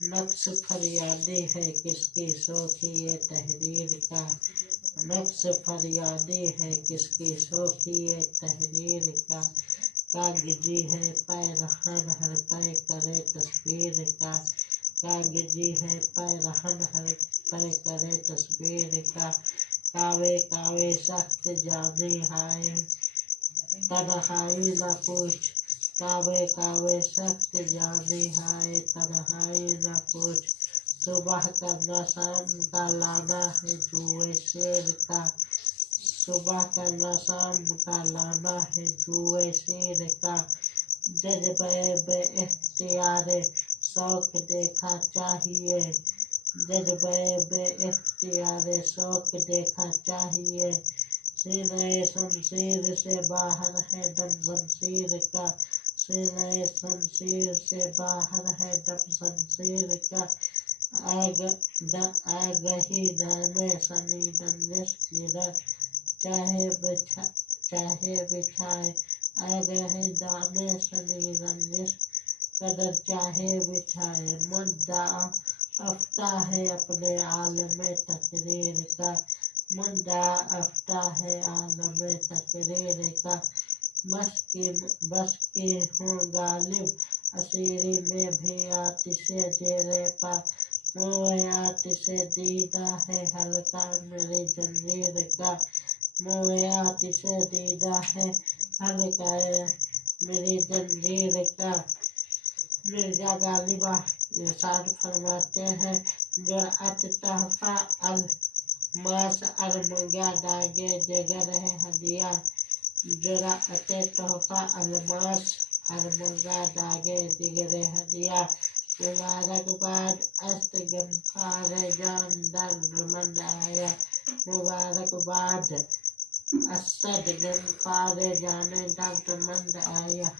नक्श फरियादी है किसकी शोखी ये तहरीर का, नक्श फरियादी है किसकी शोखी ये तहरीर का, कागजी है पैरहन हर पै करे तस्वीर का, कागजी है पैरहन हर पै करे तस्वीर का, कावे कावे सख्त जाने हाय तन्हाई न पूछ, कावे कावे सख्त जाने हाय तन्हाई न पूछ, सुबह का नशा का लाना है जुए शेर का, सुबह का नशा का लाना है जुए शेर का, जज्बे बे इख्तियार शौक देखा चाहिए, जज्बे बे इख्तियार शौक देखा चाहिए, सीने शमशीर से बाहर है दम शमशीर का, सीने शमशीर से बाहर है दम शमशीर का, आगही दामे सनी दंदिश किधर चाहे बिछाए, आगही दामे सनी दंदिश कदर चाहे बिछाए, मुद्दा अफ्ता है अपने आलम तकरीर का, मुद्दा अफ्ता है आलम तकरीर का, बस के हूँ गालिब असीरी में भी आतिशे जेरे पा, मोए आतिशे दीदा है हल्का मेरी जंजीर का, मोए आतिशे दीदा है हल्का मेरी जंजीर का। मिर्जा गालिबा इरशाद फरमाते हैं, जुरअत तहफा अल मास अरमुगा दागे जगर है हदिया, जुरअत तोहफा अलमास अरमुगा दागे जिगर हदिया, मुबारकबाद अस्त गमखार जान दर्दमंद आया, मुबारकबाद असद गमखार जाने दर्दमंद आया।